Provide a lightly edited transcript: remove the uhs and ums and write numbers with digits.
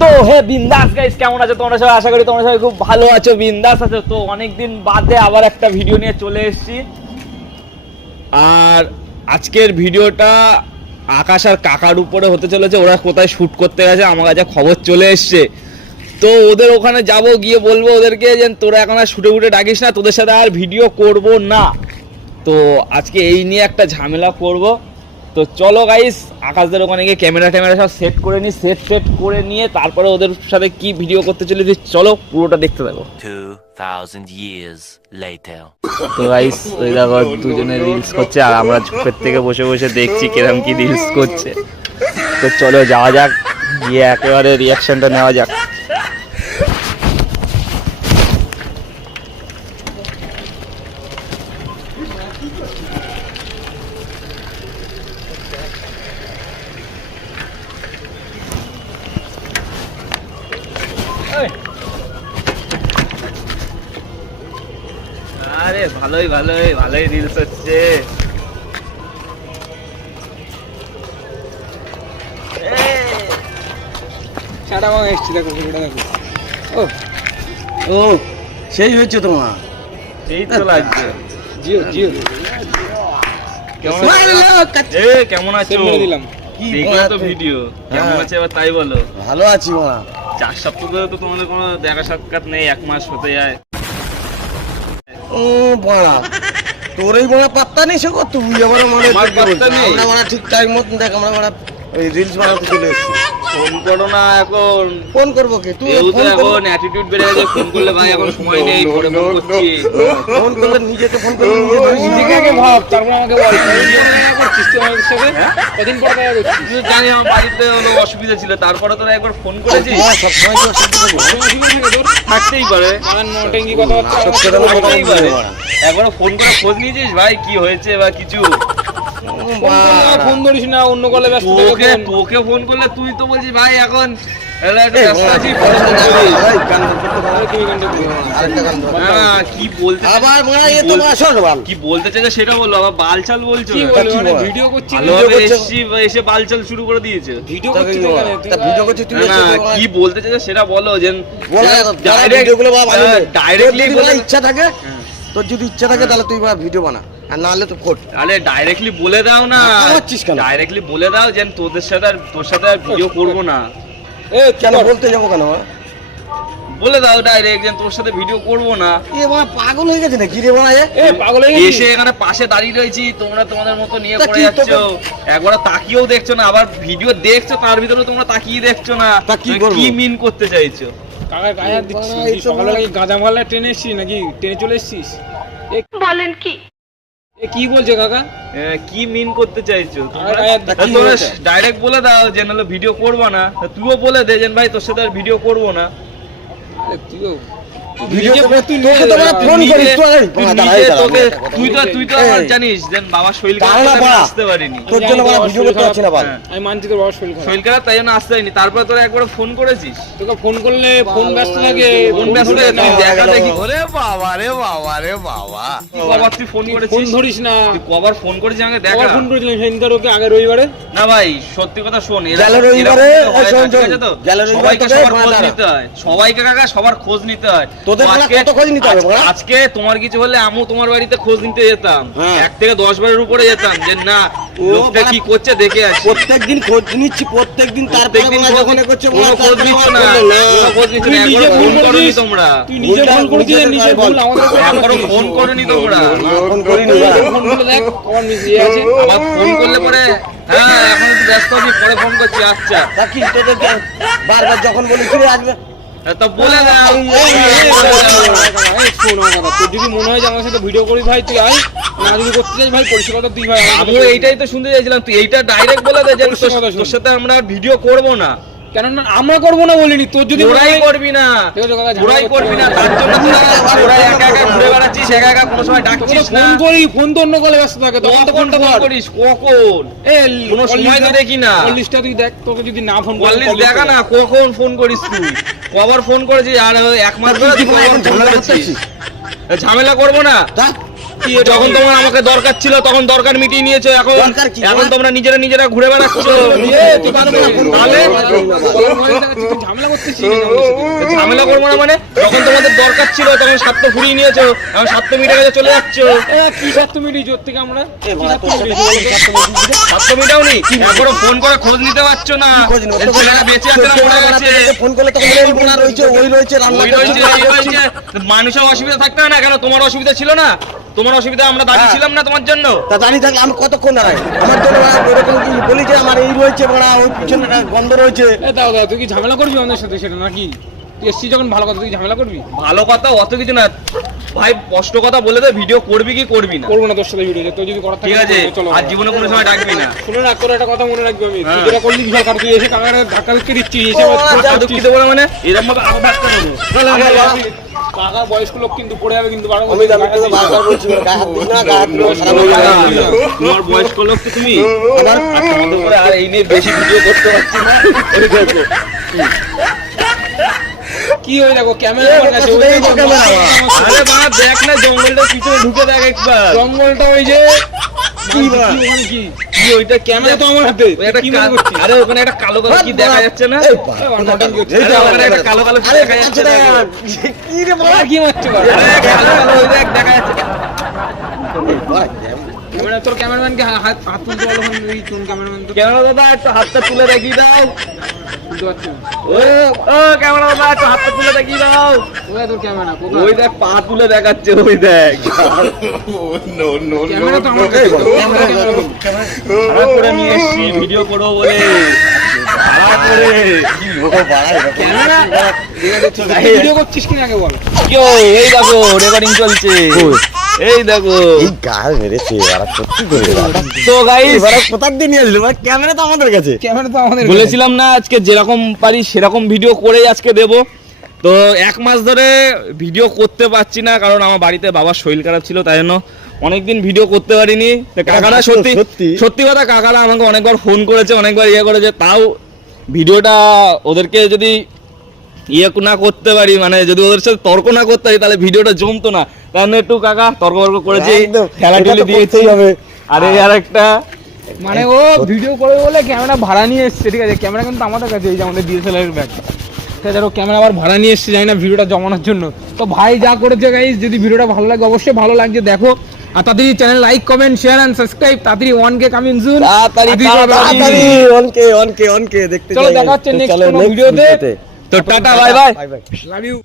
তো হে বিন্দাস গাইস, কেমন আছো তোমরা সবাই? আশা করি তোমরা সবাই খুব ভালো আছো, বিন্দাস আছো। তো অনেকদিন বাদে আবার একটা ভিডিও নিয়ে চলে এসেছি। আর আজকের ভিডিওটা আকাশ আর কাকার উপরে হতে চলেছে। ওরা কোথায় শুট করতে গেছে আমার কাছে খবর চলে এসছে। তো ওদের ওখানে যাব, গিয়ে বলবো ওদেরকে যে তোরা এখন আর শুটে উঠে ডাকিস না, তোদের সাথে আর ভিডিও করব না। তো আজকে এই নিয়ে একটা ঝামেলা করব। তো চলো গাইস, আকাশদের ওখানে গিয়ে ক্যামেরা সব সেট করে নিই। সেট করে নিয়ে তারপরে ওদের সাথে কি ভিডিও করতে চলেছি, চলো পুরোটা দেখতে থাকো। 2000 years later. তো গাইস ওই দেখো দুজনে রিলস করছে আর আমরা ঝোপের থেকে বসে বসে দেখছি কিরকম কি রিলস করছে। তো চলো যাওয়া যাক, গিয়ে একেবারে রিয়াকশনটা নেওয়া যাক। আরে ভালোই রিলস হচ্ছে। ও সেই হচ্ছে তোমার, এই তো লাগছে। জিও জিও কেমন আছো? কি দেখলে তো ভিডিও, কেমন আছে এবার তাই বলো। ভালো আছি মা। 4 সপ্তাহ ধরে তো তোমাদের কোনো দেখা সাক্ষাৎ নেই, 1 মাস হতে যায়। ও বড়া, তোর এই বড় পাত্তা নেই সে কত, তুই আমার মনে আমার পাত্তা নেই। আমরা মানে ঠিক টাইম মতন দেখ, আমরা মানে ওই রিলস বানাতে চলে এসেছি। ফোন করো না এখন। ফোন করবো কি তুই? কেউ তো ফোন করবো, এখন অ্যাটিটিউড বেড়ে গেছে, ফোন করলে ভাই এখন সময় নেই, পরে ফোন করছি। ফোন করলে নিজে তো ফোন করলে নিজেকে আগে ভাব, তারপর আমাকে বল দেখা করছিস তুই আমাদের সাথে? কদিন পর দেখা করছিস? তুই তো জানি আমার বাড়িতে হলো অসুবিধা ছিল, তারপরে তোরা একবার ফোন করেছিস। সব সময় তো শুনতে থাকবো। অসুবিধা থাকে তোর? থাকতেই পারে, আর নটেঙ্গি কথাবার্তা সব ছেড়ে দেবো, থাকতেই পারে। বড়া। একবার ফোন করে খোঁজ নিয়েছিস ভাই কি হয়েছে বা কিছু? ফোন ধরিস না, অন্য কলে ব্যস্ত তোকে থাকে ফোন। তোকে ফোন করলে তুই তো বলছিস ভাই এখন একটু এই ব্যস্ত বড়া, আছি, বড়া, পরে ফোন বড়া, করিস। ভাই, গান করতে পারো। আরে তুমি গানটা বল। আরেকটা গান ধর। কি বলতে আবার বড়া এ তো বড়া শোন বাল। কি বলতে চাইছে সেটা বললো, আবার বালচাল বলছো কি না। বলবো, কি মানে বল? ভিডিও করছিস? ভালোভাবে করছে। এসে বালচাল শুরু করে দিয়েছে। ভিডিও তা করছিস এখানে? তুই ভিডিও করছিস তুই? না না, কি বলতে চাইছে সেটা বলো। যে বলা ডাইরেক্ট ভিডিওগুলো বাবা ভালো নেই। ডাইরেক্টলি তোর যদি বলে ইচ্ছা থাকে, তোর যদি ইচ্ছা থাকে তাহলে তুই বাবা ভিডিও বানা, আর না হলে তো ফোট। আরে ডাইরেক্টলি বলে দাও না, থামাচ্ছিস কেন? ডাইরেক্টলি বলে দাও যে তোর সাথে আর ভিডিও করব না। এ কেন কেন বলতে যাবো কেন? বলে দাও ডাইরেক্ট যে তোর সাথে ভিডিও করব না। এ বাবা পাগল হয়ে গেছে নাকি রে বাবা? এ পাগল হয়ে গেছিস? এসে এখানে পাশে দাঁড়িয়ে রয়েছি, তোমরা তোমাদের মতো নিয়ে তা পড়ে কি যাচ্ছ। তোকে- একবার তাকিয়েও দেখছো না, আবার ভিডিও দেখছো তার ভিতরে তোমরা তাকিয়ে দেখছো না। তা কি তুমি করবো? কি মিন করতে চাইছো? কাকার গায়ে হাত দিচ্ছিস? এই তো সকালবেলা কি গাঁজা মারলা ট্রেনে এসছিস নাকি? ট্রেনে চলে এসছিস? বলেন কি? এ কি বলছে কাকা? কি মিন করতে চাইছো কাকার গায়ে হাত দিচ্ছিস? কি তোমরা? বলছে? ডাইরেক্ট বলে দাও যে নাহলে ভিডিও করবো না। তা তুইও বলে দে যে ভাই তোর সাথে আর ভিডিও করবো না। আরে তুইও ভিডিও নিজে করবে, তুই তোকে তো বাবা ফোন নিজে- করিস তুই। এই, তুই বাবা, নিজে দাঁড়া, দাঁড়া, তোকে- দাঁড়া, তুই তো এই, আমার জানিস যে বাবা শরীর দাঁড়া খারাপ, না, তাই বাড়া। আসতে পারিনি। তোর জন্য বাবা ভিডিও করতে পারছি না বাল। হ্যাঁ। আমি মানছি তোর বাবার শরীর খারাপ। শরীর খারাপ তাই জন্য আসতে পারিনি। তারপরে তোরা একবার ফোন করেছিস। তোকে ফোন করলে ফোন ব্যস্ত থাকে, ফোন ব্যস্ত ধরে থাকে, না। তুই দেখা দেখি ওরে বাবা রে বাবা রে বাবা। কবার তুই ফোন তুই করেছিস? ফোন ধরিস না। তুই কবার ফোন করেছিস আমাকে দেখা। আবার ফোন করেছিলাম সেদিনকার ওকে আগের রবিবারে। না ভাই সত্যি কথা শোন, গেল রবিবারে, হয়, শোন, ঠিক শোন, আছে তো? গেল রবিবারে সবাইকে তোকে সবার খোঁজ বাঁধা। নিতে হয়, সবাইকে কাকা সবার খোঁজ নিতে হয়। তোদের তো বেলা আজকে- কত খোঁজ নিতে হবে বলা? আজকে তোমার কিছু হলে আমিও তোমার বাড়িতে খোঁজ নিতে যেতাম। হ্যাঁ। 1 থেকে 10 বারের উপরে যেতাম যে না লোকটা বাড়া- কি করছে দেখে আসি। প্রত্যেকদিন খোঁজ নিচ্ছি, প্রত্যেকদিন তারপরে প্রত্যেকদিন বাবা খোঁজ যখন এ করছে কোনো বাবা, খোঁজ তারপরে নিচ্ছ বাবা না, বললে না। কোনো খোঁজ নিচ্ছ তুই না। নিজে একবারও ফোন ফোন করনি করেছিস? তোমরা, তুই নিজে ফোন করেছিস, নিজে বল। ভুল আমাদের কাছে একবারও বলিস। ফোন করনি তোমরা। ফোন করিনি তুই বাবা। ফোন করে দেখ কখন মিশে আছে। আবার ফোন করলে পরে হ্যাঁ এখন একটু ব্যস্ত আছি, পরে ফোন করছি। আচ্ছা তা কি তোদেরকে বারবার যখন বলি ফিরে আসবে, তা বলে দাও। এই শোন আমার কথা, তোর যদি মনে হয় যে আমার সাথে ভিডিও করিস ভাই তুই আয়, না যদি করতে চাস ভাই পরিষেবাটা তুই ভাই আমার সাথে আমিও এইটাই তো শুনতে চাইছিলাম, তুই এইটা ডাইরেক্ট বলে দে যে পরিষ্কার কথা শোন। তোর সাথে আমরা ভিডিও করব না। কেন না আমরা করবো না বলিনি, তোর যদি মনে তোরাই হয়- করবি না, ঠিক আছে কাকা, তোরাই ঝামেলা করবি না, করতে তার জন্য তোরা একা একা ঘুরে বেড়াচ্ছিস, একা একা কোনো সময় তোকে ডাকছিস তো না। ফোন করি, ফোন তো অন্য কলে ব্যস্ত থাকে, তখন তো কখন ফোনটা ফোন ধর। করিস কখন? কোনো সময় তো দেখি না। লিস্টটা তুই দেখ, তোকে যদি না ফোন করে বললিস দেখা না কখন ফোন করিস তুই, কবার ফোন করেছিস? আর 1 মাস ধরে তুই তুই কবার এখন ফোন ঝামেলা করেছিস? করতেছিস? ঝামেলা করবো না। তা কি এটা? যখন তোমার আমাকে দরকার ছিল তখন দরকার মিটিয়ে নিয়েছো, এখন দরকার কি? এখন তোমরা নিজেরা ঘুরে বেড়াচ্ছো। তুই পারবি না, তাহলে তুই ঝামেলা করতেছিস না আমাদের সাথে। ঝামেলা করবো না মানে? যখন তোমাদের দরকার ছিল তখন স্বার্থ ফুরিয়ে নিয়েছো, এখন স্বার্থ মিটে গেছে চলে যাচ্ছো। কি স্বার্থ মিটি জোর থেকে আমরা এ কি বাড়া, স্বার্থ তোর সাথে মিটি? কি স্বার্থ মিটিয়েছি রে? স্বার্থ মিটাও নি, একবারও ফোন করে খোঁজ নিতে পারছো না। খোঁজ নেবো। এই ছেলেটা বেঁচে আছে না মরে গেছে? ফোন করলে তখন এই বোনা রয়েছে, ওই রয়েছে, রান্না ওই করছে, রয়েছে। মানুষের অসুবিধা থাকতে হয় না কেন? তোমার অসুবিধা ছিল না? তোমার অসুবিধা আমরা দাঁড়িয়ে ছিলাম না তোমার জন্য? তা দাঁড়িয়ে থাকলে আমি কতক্ষণ দাঁড়াই? আমার জন্য বাড়া এরকম কি বলি যে আমার এই রয়েছে বাড়া, ওই পিছনে একটা গন্ধ রয়েছে। দাও তুই কি ঝামেলা করবি আমাদের সাথে সেটা নাকি? তুই এসছি যখন ভালো কথা, তুই ঝামেলা করবি? ভালো কথা অত কিছু না ভাই, স্পষ্ট কথা বলে দে, ভিডিও করবি কি করবি না? করবো না তোর সাথে ভিডিও, তোর যদি করার থাকে ঠিক আছে, করবি, চলো। আর জীবনে কোনো সময় ডাকবি না। শুনে রাখ, তোর একটা কথা মনে রাখবি, আমি হ্যাঁ। তুই যেটা করলি বিশাল কারণ, তুই এসে ক্যামেরা ধাক্কা ধাক্কি দিচ্ছিস, এসে ও, টাকা ঢুকিয়ে দেবো না মানে? এরকম ভাবে আরো ধাক্কা দেবো। কাকার বয়স্ক লোক কিন্তু পড়ে যাবে কিন্তু বারো আমি জানি তোকে বারবার বলছি গায়ে হাত দিস না, গায়ে হাত দিলে সারা বছর গায়ে হাত দিস না। তোমার বয়স্ক লোক তো তুমি, আর তোমাদের উপরে আর এই নিয়ে বেশি ভিডিও করতে পারছি না। এই দেখো। কি হয়ে দেখো ক্যামেরা আমার কাছে, এই তো ক্যামেরা আমার। আরে বাবা দেখ না, জঙ্গলটার পিছনে ঢুকে দেখ একবার। জঙ্গলটা ওই যে কি বাড়া? ওখানে কি কি ওইটা ক্যামেরা তো আমার হাতে, ওই একটা কি মনে করছিস? আরে ওখানে একটা কালো কালো কি দেখা যাচ্ছে না? এই বাড়া, নটাঙ্কি হচ্ছে। এই তো আরে আমার ওখানে একটা কালো কালো কি আরে দেখা যাচ্ছে কাছে না? দেখ। কি রে বাড়া? আর কি মারছে আরে কালো কালো ওই দেখ দেখা যাচ্ছে। বাড়া, ক্যামেরা, তোর ক্যামেরাম্যানকে হাত হাত তুলতে বলো, ওখানে এই কোন ক্যামেরাম্যান তো ক্যামেরা দাদা একটু হাতটা তুলে দেখিয়ে দাও। তুলতে পারছে না। ও ক্যামেরা দাদা একটু হাতটা তুলে দেখিয়ে দাও। কোথায় তোর ক্যামেরা? ওই দেখ পা তুলে দেখাচ্ছে, ওই দেখ। ক্যামেরা তো আমার এই কাছে, বাড়া, ক্যামেরা ভাড়া করে নিয়ে এসছি ভিডিও করবো বলে, ভাড়া করে। ও বাড়া, এরকম। ক্যামেরা ভিডিও করছিস কিনা আগে বল। কেউ এই দেখো রেকর্ডিং চলছে, এই দেখো। এই গাল মেরেছে বাড়া, সত্যি করে বাড়া। তো গাইস বাড়া কোথার দিয়ে নিয়ে আসলি? বাড়া ক্যামেরা তো আমাদের কাছে। ক্যামেরা তো আমাদের বলেছিলাম না আজকে যেরকম পারি সেরকম ভিডিও করেই আজকে দেব। তো 1 মাস ধরে ভিডিও করতে পারছি না, কারণ আমার বাড়িতে বাবার শরীর খারাপ ছিল, তাই জন্য অনেকদিন ভিডিও করতে পারিনি। তো কাকারা সত্যি সত্যি কথা, কাকারা আমাকে অনেকবার ফোন করেছে, অনেকবার ইয়ে করেছে, তাও ভিডিওটা ওদেরকে যদি ইয়ে না করতে পারি, মানে যদি ওদের সাথে তর্ক না করতে পারি, তাহলে ভিডিওটা জমতো না। তাই জন্য একটু কাকা তর্ক করেছি, একদম, খেলাধুলি এটা তো দিয়েছি। করতেই হবে। আর এই আর একটা মানে ও ভিডিও করে বলে ক্যামেরা ভাড়া নিয়ে এসছে, ঠিক আছে? ক্যামেরা কিন্তু আমাদের কাছে, এই যে আমাদের ডিএসএলআর ব্যাগ, ঠিক আছে? ও ক্যামেরা আবার ভাড়া নিয়ে এসছে, জানি না ভিডিওটা জমানোর জন্য। তো ভাই যা করেছে গাইস, যদি ভিডিওটা ভালো লাগে, অবশ্যই ভালো লাগছে দেখো, আর তাড়াতাড়ি channel like comment share and subscribe, তাড়াতাড়ি 1K কামিং সুন। তাড়াতাড়ি অনকে দেখতে চলো চাই। দেখা হচ্ছে তো নেক্সট চলো কোনো next ভিডিওতে। ভিডিওতে। তো tata bye bye. Bye bye. Love you.